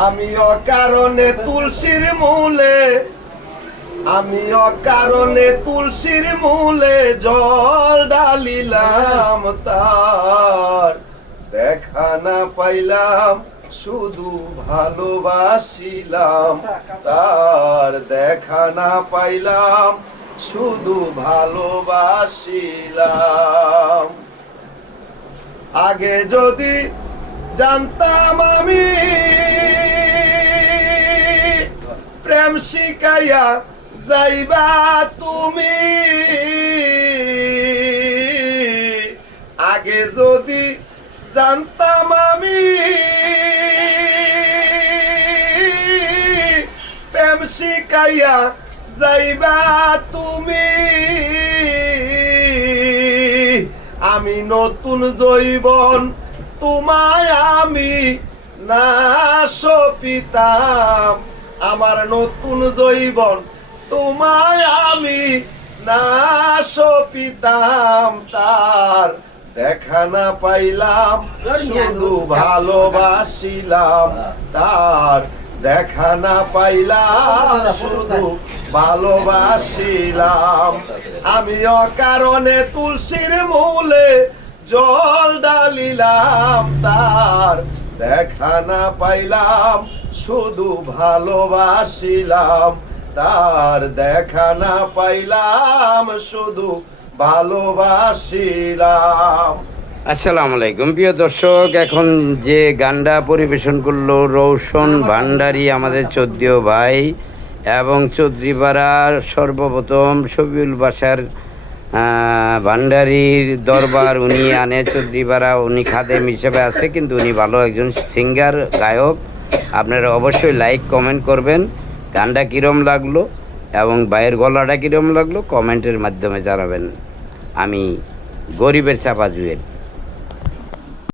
আমি অকারণে তুলসীর মূলে, আমি অকারণে তুলসীর মূলে জল ঢালিলাম, তার দেখা না পাইলাম শুধু ভালোবাসিলাম, তার দেখা না পাইলাম শুধু ভালোবাসিলাম। আগে যদি জানতাম আমি প্রেম শিখাইয়া যাইবা তুমি, আগে যদি জানতাম আমি প্রেম শিখাইয়া যাইবা তুমি, আমি নতুন জৈবন তোমায় আমি না সপিতাম, আমার নতুন জৈবন তোমায় আমি না সপিতাম, তার দেখা না পাইলাম শুধু ভালোবাসিলাম, তার দেখা না পাইলাম শুধু ভালোবাসিলাম। আমি অকারণে তুলসীর মূলে জল ঢালিলাম, তার দেখা না পাইলাম শুধু ভালোবাসিলাম, তার দেখা না পাইলাম শুধু ভালোবাসিলাম। আসসালামু আলাইকুম প্রিয় দর্শক, এখন যে গানটা পরিবেশন করলো রৌশন ভান্ডারী আমাদের চৌদ্দীয় ভাই এবং চৌধুরীপাড়ার সর্বপ্রথম শফিউল বাসার ভান্ডারীর দরবার উনি আনে চৌধুরীপাড়া, উনি খাদেম হিসেবে আছে, কিন্তু উনি ভালো একজন সিঙ্গার গায়ক। আপনারা অবশ্যই লাইক কমেন্ট করবেন গানটা কীরম লাগলো এবং ভাইয়ের গলাটা কীরম লাগলো কমেন্টের মাধ্যমে জানাবেন। আমি গরিবের চাপা জুয়েল।